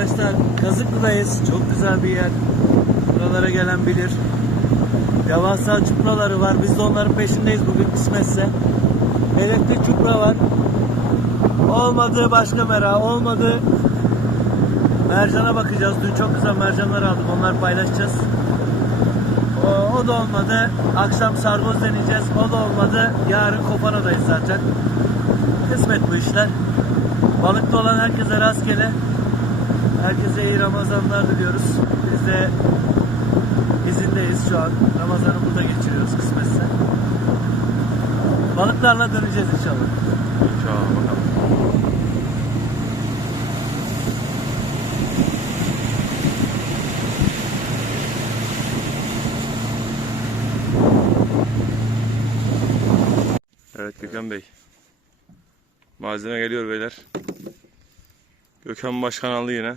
Karadeniz'deyiz. Çok güzel bir yer. Buralara gelen bilir. Devasa çupraları var. Biz de onların peşindeyiz bugün kısmetse. Elektrik çupra var. Olmadı başka mera. Olmadı. Mercana bakacağız. Dün çok güzel mercanlar aldık. Onları paylaşacağız. O, o da olmadı. Akşam sargoz deneyeceğiz. O da olmadı. Yarın Kopana'dayız zaten. Kısmet bu işler. Balıkta olan herkese rastgele. Herkese iyi Ramazanlar diliyoruz. Biz de izindeyiz şu an. Ramazan'ı burada geçiriyoruz kısmetse. Balıklarla döneceğiz inşallah. İnşallah bakalım. Evet Gökhan Bey. Malzeme geliyor beyler. Gökhan Başkan aldı yine.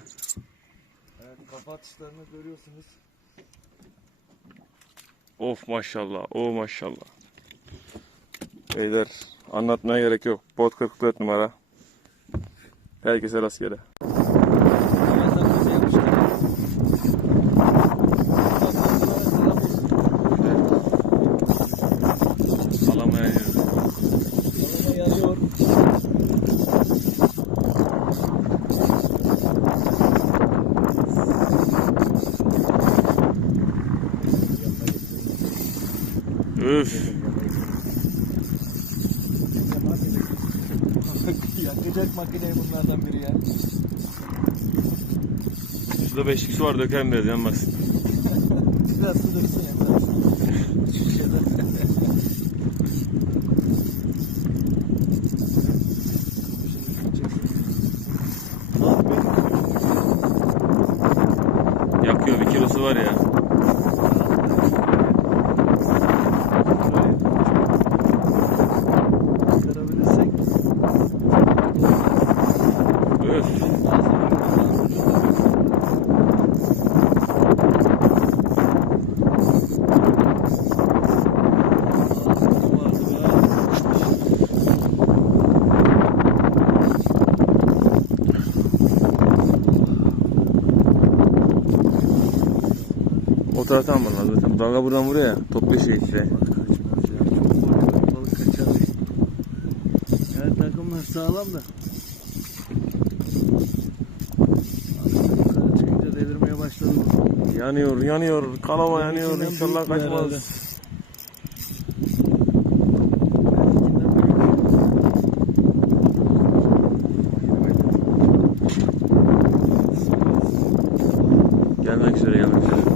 Evet, kafa atışlarını görüyorsunuz. Of maşallah. O maşallah. Beyler anlatmaya gerek yok. Bot 44 numara. Herkese rastgele. Üf. Yakacak makine bunlardan biri ya. Şurada beşlik su var dökerim biraz yanmaz. Biraz su döksün ya. Yakıyor bir kilosu var ya. Çıkarabilirsek. Üf. Taraftan mı lan zaten? Dalga buradan vuruyor ya. Top geçiyor işte. Balık kaçar. Evet takımlar sağlam da. Yukarı çıkınca delirmeye başladı. Yanıyor, yanıyor. Kalama yanıyor. İnşallah bu herhalde. kaçmaz. Gelmek üzere, gelmek üzere.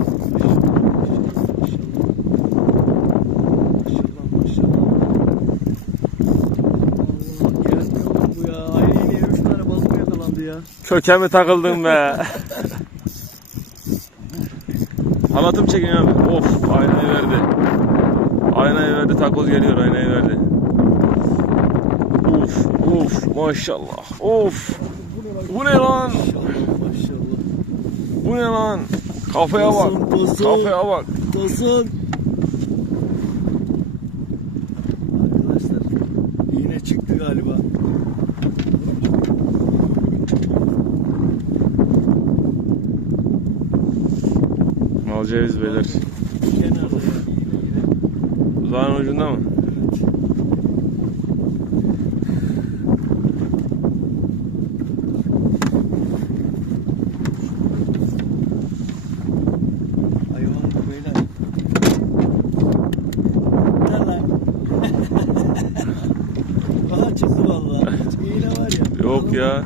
bu ya. Aynı yine 3 tane balık yakalandı ya. Köke mi takıldın be? Halatım çekin abi. Of, aynayı verdi. Aynayı verdi, takoz geliyor, aynayı verdi. Of, of, maşallah. Of, bu ne lan? Bu ne lan? Kafaya bak. Kafaya bak. Tosun. Arkadaşlar iğne çıktı galiba. Ceviz beyler. Uzağın ucunda mı? Yok ya.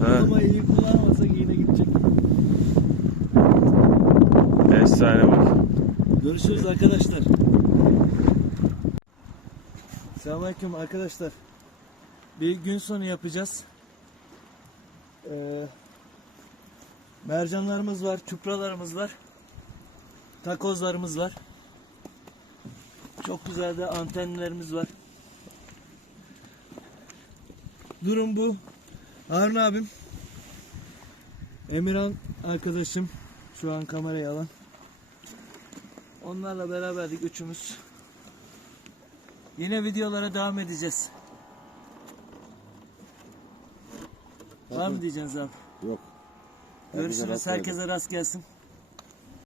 Ha, Ama iyi kullanmasak iğne gidecek. Efsane bak. Görüşürüz arkadaşlar. Selamünaleyküm arkadaşlar. Bir gün sonu yapacağız. Ee, mercanlarımız var, çupralarımız var. Takozlarımız var. Çok güzel de antenlerimiz var. Durum bu. Harun abim. Emirhan arkadaşım. Şu an kamerayı alan. Onlarla beraberdik üçümüz. Yine videolara devam edeceğiz. Var mı diyeceksiniz abi? Yok. Görüşürüz. Herkese rast gelsin.